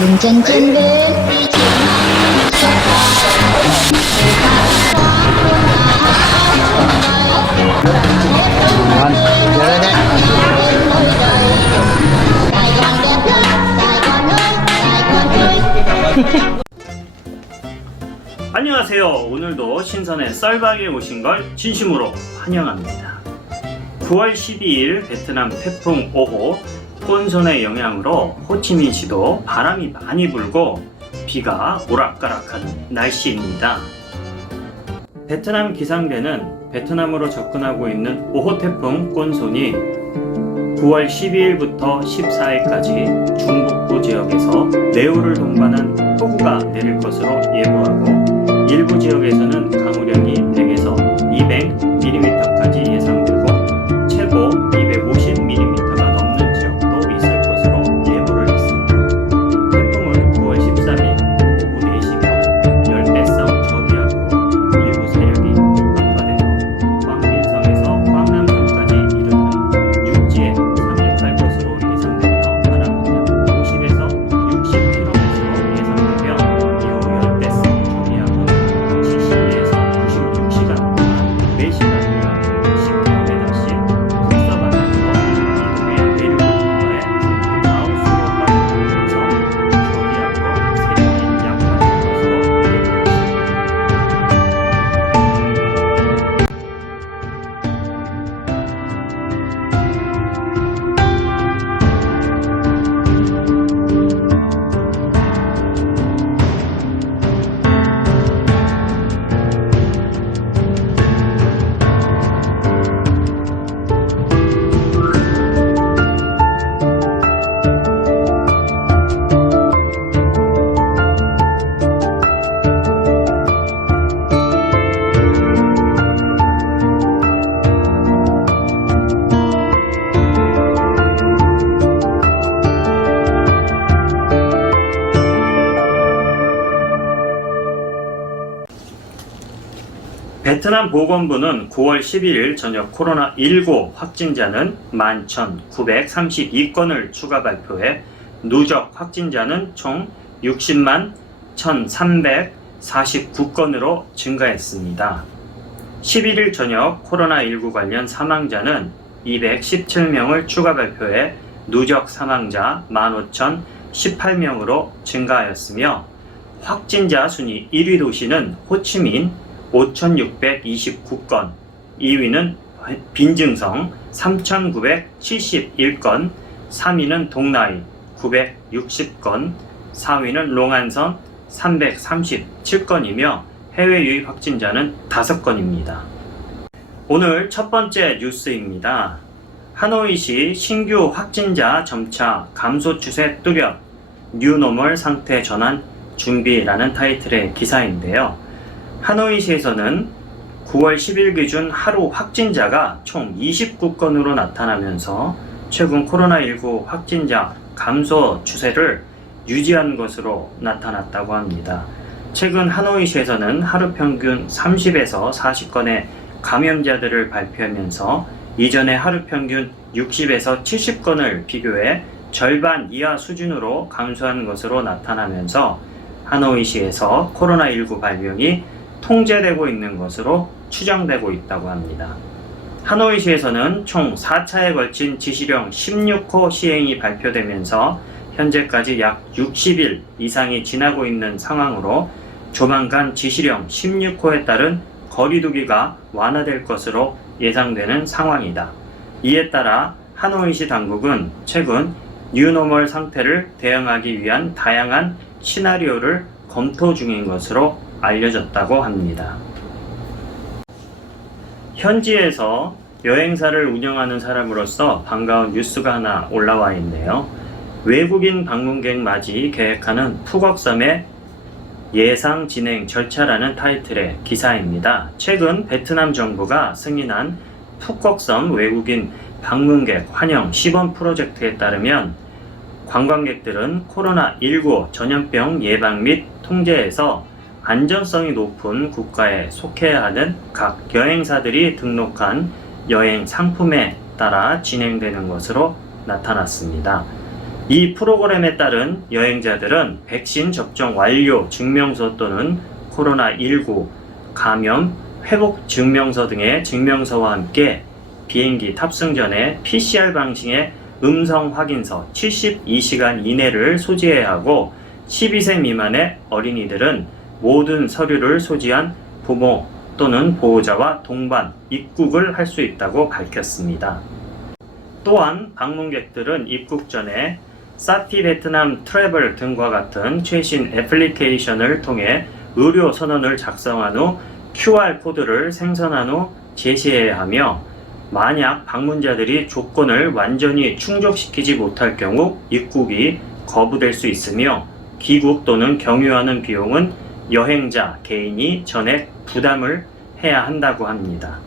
운전진들 안녕하세요. 오늘도 신선의 썰방에 오신 걸 진심으로 환영합니다. 9월 12일 베트남 태풍 5호 꼰손의 영향으로 호치민시도 바람이 많이 불고 비가 오락가락한 날씨입니다. 베트남 기상대는 베트남으로 접근하고 있는 5호 태풍 꼰손이 9월 12일부터 14일까지 중북부 지역에서 뇌우를 동반한 폭우가 내릴 것으로 예보하고 일부 지역에서는 강우량이 100에서 200mm까지 예상되고 최고 250mm가 넘는 지역도 있을 것으로 예보를 했습니다. 태풍은 9월 13일 오후 4시경 열대성 저기압으로 일부 세력이 악화되어 광민성에서 광남성까지 이르는 육지에 상륙할 것으로 예상되며 바람은 50에서 60km로 예상되며 이후 열대성 저기압은 72에서 96시간 동안 4시간이나 10km씩 북서 방향으로 이동해 내륙을 통과해 중부 라오스로 빠져나가면서 저기압으로 세력이 약화될 것으로 예보했습니다. 베트남 보건부는 9월 11일 저녁 코로나19 확진자는 11,932건을 추가 발표해 누적 확진자는 총 60만 1,349건으로 증가했습니다. 11일 저녁 코로나19 관련 사망자는 217명을 추가 발표해 누적 사망자 15,018명으로 증가하였으며 확진자 순위 1위 도시는 호치민 5,629건, 2위는 빈증성 3,971건, 3위는 동나이 960건, 4위는 롱안성 337건이며 해외 유입 확진자는 5건입니다. 오늘 첫 번째 뉴스입니다. 하노이시 신규 확진자 점차 감소 추세 뚜렷, 뉴노멀 상태 전환 준비라는 타이틀의 기사인데요. 하노이시에서는 9월 10일 기준 하루 확진자가 총 29건으로 나타나면서 최근 코로나19 확진자 감소 추세를 유지한 것으로 나타났다고 합니다. 최근 하노이시에서는 하루 평균 30에서 40건의 감염자들을 발표하면서 이전의 하루 평균 60에서 70건을 비교해 절반 이하 수준으로 감소한 것으로 나타나면서 하노이시에서 코로나19 발병이 통제되고 있는 것으로 추정되고 있다고 합니다. 하노이시에서는 총 4차에 걸친 지시령 16호 시행이 발표되면서 현재까지 약 60일 이상이 지나고 있는 상황으로 조만간 지시령 16호에 따른 거리두기가 완화될 것으로 예상되는 상황이다. 이에 따라 하노이시 당국은 최근 뉴노멀 상태를 대응하기 위한 다양한 시나리오를 검토 중인 것으로 알려졌다고 합니다. 현지에서 여행사를 운영하는 사람으로서 반가운 뉴스가 하나 올라와 있네요. 외국인 방문객 맞이 계획하는 푸걱섬의 예상 진행 절차라는 타이틀의 기사입니다. 최근 베트남 정부가 승인한 푸걱섬 외국인 방문객 환영 시범 프로젝트에 따르면 관광객들은 코로나19 전염병 예방 및 통제에서 안전성이 높은 국가에 속해야 하는 각 여행사들이 등록한 여행 상품에 따라 진행되는 것으로 나타났습니다. 이 프로그램에 따른 여행자들은 백신 접종 완료 증명서 또는 코로나19 감염 회복 증명서 등의 증명서와 함께 비행기 탑승 전에 PCR 방식의 음성 확인서 72시간 이내를 소지해야 하고 12세 미만의 어린이들은 모든 서류를 소지한 부모 또는 보호자와 동반 입국을 할 수 있다고 밝혔습니다. 또한 방문객들은 입국 전에 사티 베트남 트래블 등과 같은 최신 애플리케이션을 통해 의료 선언을 작성한 후 QR코드를 생성한 후 제시해야 하며 만약 방문자들이 조건을 완전히 충족시키지 못할 경우 입국이 거부될 수 있으며 귀국 또는 경유하는 비용은 여행자 개인이 전액 부담을 해야 한다고 합니다.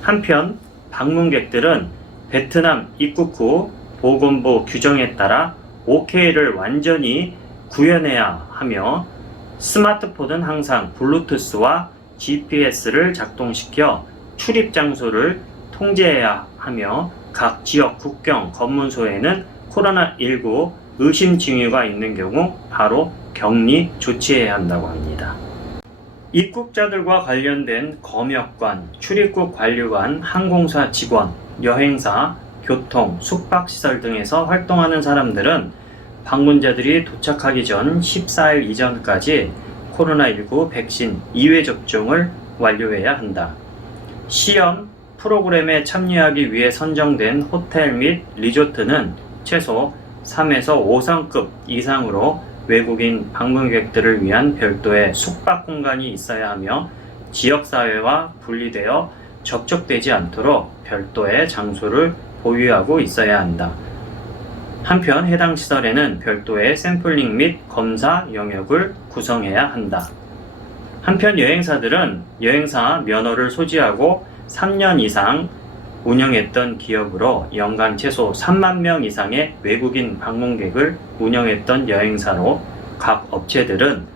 한편 방문객들은 베트남 입국 후 보건부 규정에 따라 OK를 완전히 구현해야 하며 스마트폰은 항상 블루투스와 GPS를 작동시켜 출입 장소를 통제해야 하며 각 지역 국경 검문소에는 코로나19 의심 징후가 있는 경우 바로 격리 조치해야 한다고 합니다. 입국자들과 관련된 검역관, 출입국 관리관, 항공사 직원, 여행사, 교통, 숙박시설 등에서 활동하는 사람들은 방문자들이 도착하기 전 14일 이전까지 코로나19 백신 2회 접종을 완료해야 한다. 시험 프로그램에 참여하기 위해 선정된 호텔 및 리조트는 최소 3에서 5성급 이상으로 외국인 방문객들을 위한 별도의 숙박 공간이 있어야 하며 지역사회와 분리되어 접촉되지 않도록 별도의 장소를 보유하고 있어야 한다. 한편 해당 시설에는 별도의 샘플링 및 검사 영역을 구성해야 한다. 한편 여행사들은 여행사 면허를 소지하고 3년 이상 운영했던 기업으로 연간 최소 3만 명 이상의 외국인 방문객을 운영했던 여행사로 각 업체들은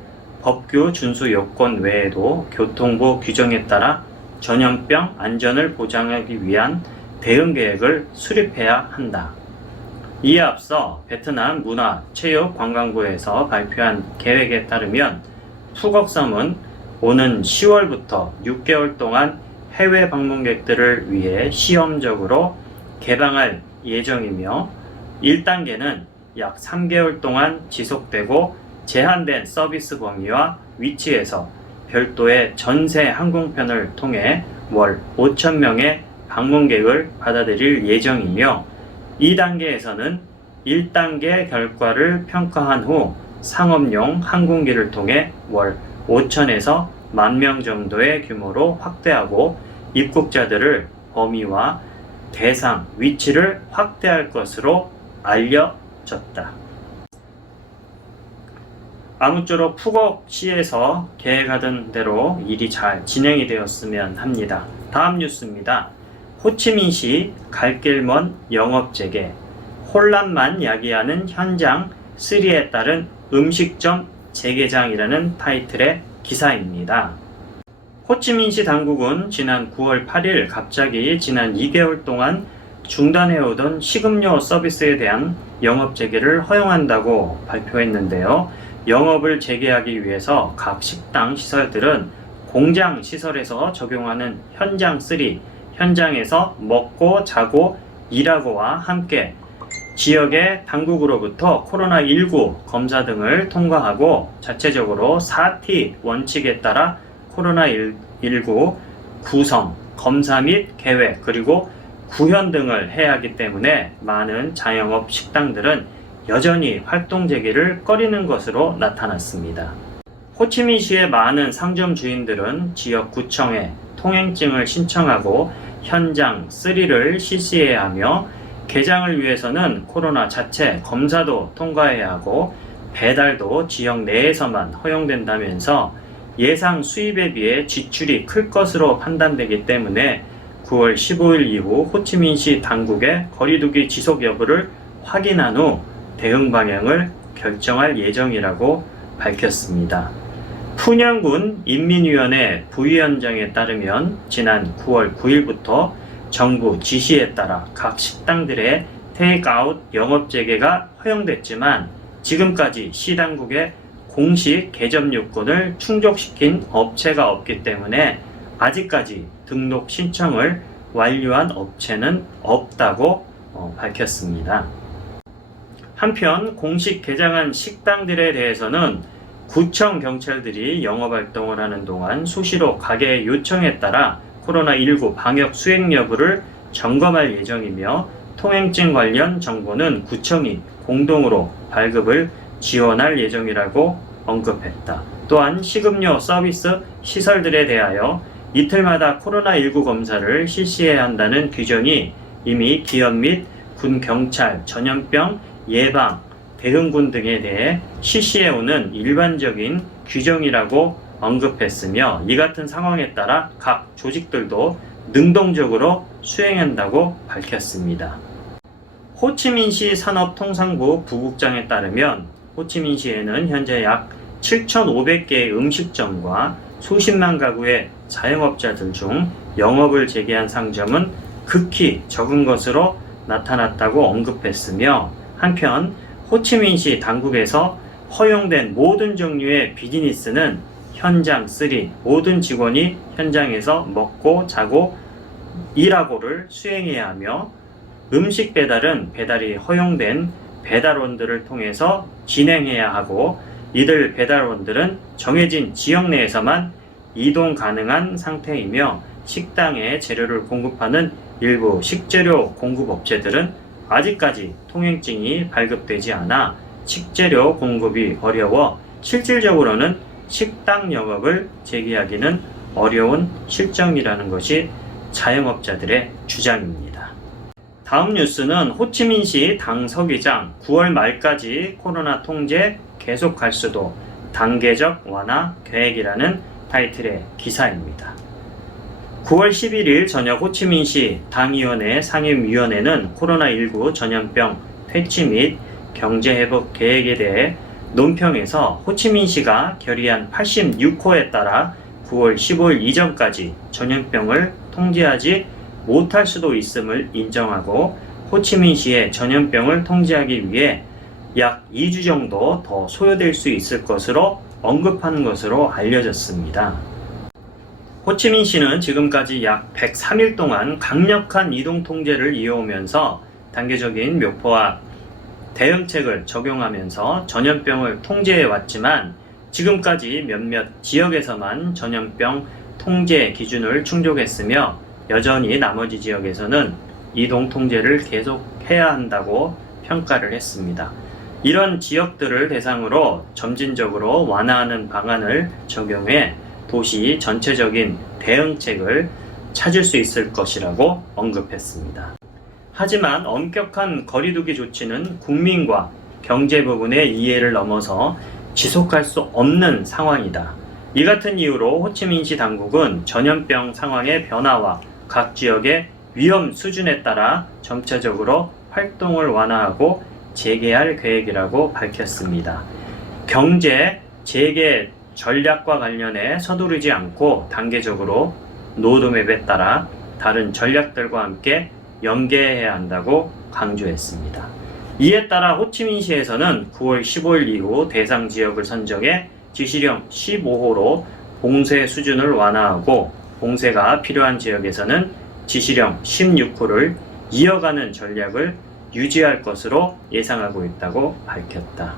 법규 준수 요건 외에도 교통부 규정에 따라 전염병 안전을 보장하기 위한 대응 계획을 수립해야 한다. 이에 앞서 베트남 문화체육관광부에서 발표한 계획에 따르면 푸걱섬은 오는 10월부터 6개월 동안 해외 방문객들을 위해 시험적으로 개방할 예정이며 1단계는 약 3개월 동안 지속되고 제한된 서비스 범위와 위치에서 별도의 전세 항공편을 통해 월 5,000명의 방문객을 받아들일 예정이며 2단계에서는 1단계 결과를 평가한 후 상업용 항공기를 통해 월 5,000에서 10,000명 정도의 규모로 확대하고 입국자들을 범위와 대상, 위치를 확대할 것으로 알려졌다. 아무쪼록 푸걱시에서 계획하던 대로 일이 잘 진행이 되었으면 합니다. 다음 뉴스입니다. 호치민시 갈 길 먼 영업 재개, 혼란만 야기하는 현장 3에 따른 음식점 재개장이라는 타이틀의 기사입니다. 호치민시 당국은 지난 9월 8일 갑자기 지난 2개월 동안 중단해오던 식음료 서비스에 대한 영업 재개를 허용한다고 발표했는데요. 영업을 재개하기 위해서 각 식당 시설들은 공장 시설에서 적용하는 현장 3, 현장에서 먹고 자고 일하고와 함께 지역의 당국으로부터 코로나19 검사 등을 통과하고 자체적으로 4T 원칙에 따라 코로나19 구성, 검사 및 계획 그리고 구현 등을 해야 하기 때문에 많은 자영업 식당들은 여전히 활동 재개를 꺼리는 것으로 나타났습니다. 호치민시의 많은 상점 주인들은 지역 구청에 통행증을 신청하고 현장 3를 실시해야 하며 개장을 위해서는 코로나 자체 검사도 통과해야 하고 배달도 지역 내에서만 허용된다면서 예상 수입에 비해 지출이 클 것으로 판단되기 때문에 9월 15일 이후 호치민시 당국의 거리두기 지속 여부를 확인한 후 대응 방향을 결정할 예정이라고 밝혔습니다. 푸녕군 인민위원회 부위원장에 따르면 지난 9월 9일부터 정부 지시에 따라 각 식당들의 테이크아웃 영업 재개가 허용됐지만 지금까지 시당국의 공식 개점 요건을 충족시킨 업체가 없기 때문에 아직까지 등록 신청을 완료한 업체는 없다고 밝혔습니다. 한편 공식 개장한 식당들에 대해서는 구청 경찰들이 영업활동을 하는 동안 수시로 가게 요청에 따라 코로나19 방역 수행 여부를 점검할 예정이며 통행증 관련 정보는 구청이 공동으로 발급을 지원할 예정이라고 언급했다. 또한 식음료 서비스 시설들에 대하여 이틀마다 코로나19 검사를 실시해야 한다는 규정이 이미 기업 및 군 경찰, 전염병 예방, 대응군 등에 대해 실시해오는 일반적인 규정이라고 언급했으며 이 같은 상황에 따라 각 조직들도 능동적으로 수행한다고 밝혔습니다. 호치민시 산업통상부 부국장에 따르면 호치민시에는 현재 약 7,500개의 음식점과 수십만 가구의 자영업자들 중 영업을 재개한 상점은 극히 적은 것으로 나타났다고 언급했으며 한편 호치민시 당국에서 허용된 모든 종류의 비즈니스는 현장 3 모든 직원이 현장에서 먹고 자고 일하고를 수행해야 하며 음식 배달은 배달이 허용된 배달원들을 통해서 진행해야 하고 이들 배달원들은 정해진 지역 내에서만 이동 가능한 상태이며 식당에 재료를 공급하는 일부 식재료 공급업체들은 아직까지 통행증이 발급되지 않아 식재료 공급이 어려워 실질적으로는 식당 영업을 재개하기는 어려운 실정이라는 것이 자영업자들의 주장입니다. 다음 뉴스는 호치민시 당 서기장 9월 말까지 코로나 통제 계속할 수도 단계적 완화 계획이라는 타이틀의 기사입니다. 9월 11일 저녁 호치민시 당위원회 상임위원회는 코로나19 전염병 퇴치 및 경제회복 계획에 대해 논평에서 호치민시가 결의한 86호에 따라 9월 15일 이전까지 전염병을 통제하지 못할 수도 있음을 인정하고 호치민시의 전염병을 통제하기 위해 약 2주 정도 더 소요될 수 있을 것으로 언급한 것으로 알려졌습니다. 호치민시는 지금까지 약 103일 동안 강력한 이동 통제를 이어오면서 단계적인 묘포와 대응책을 적용하면서 전염병을 통제해 왔지만 지금까지 몇몇 지역에서만 전염병 통제 기준을 충족했으며 여전히 나머지 지역에서는 이동 통제를 계속해야 한다고 평가를 했습니다. 이런 지역들을 대상으로 점진적으로 완화하는 방안을 적용해 도시 전체적인 대응책을 찾을 수 있을 것이라고 언급했습니다. 하지만 엄격한 거리두기 조치는 국민과 경제 부분의 이해를 넘어서 지속할 수 없는 상황이다. 이 같은 이유로 호치민시 당국은 전염병 상황의 변화와 각 지역의 위험 수준에 따라 점차적으로 활동을 완화하고 재개할 계획이라고 밝혔습니다. 경제 재개 전략과 관련해 서두르지 않고 단계적으로 로드맵에 따라 다른 전략들과 함께 연계해야 한다고 강조했습니다. 이에 따라 호치민시에서는 9월 15일 이후 대상 지역을 선정해 지시령 15호로 봉쇄 수준을 완화하고 봉쇄가 필요한 지역에서는 지시령 16호를 이어가는 전략을 유지할 것으로 예상하고 있다고 밝혔다.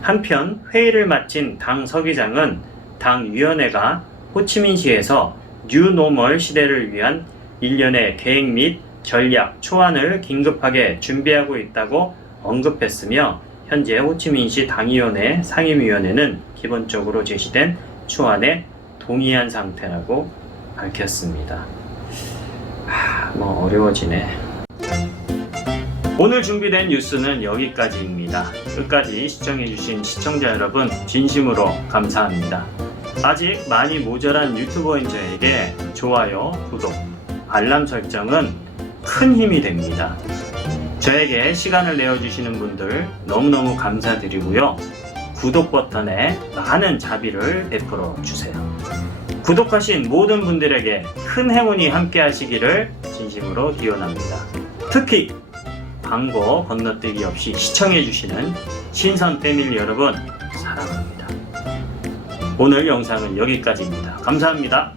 한편 회의를 마친 당 서기장은 당위원회가 호치민시에서 뉴노멀 시대를 위한 일련의 계획 및 전략 초안을 긴급하게 준비하고 있다고 언급했으며 현재 호치민시 당위원회 상임위원회는 기본적으로 제시된 초안에 동의한 상태라고 밝혔습니다. 어려워지네. 오늘 준비된 뉴스는 여기까지입니다. 끝까지 시청해주신 시청자 여러분 진심으로 감사합니다. 아직 많이 모자란 유튜버인 저에게 좋아요, 구독, 알람 설정은 큰 힘이 됩니다. 저에게 시간을 내어주시는 분들 너무너무 감사드리고요. 구독 버튼에 많은 자비를 베풀어 주세요. 구독하신 모든 분들에게 큰 행운이 함께 하시기를 진심으로 기원합니다. 특히 광고 건너뛰기 없이 시청해주시는 신선 패밀리 여러분 사랑합니다. 오늘 영상은 여기까지입니다. 감사합니다.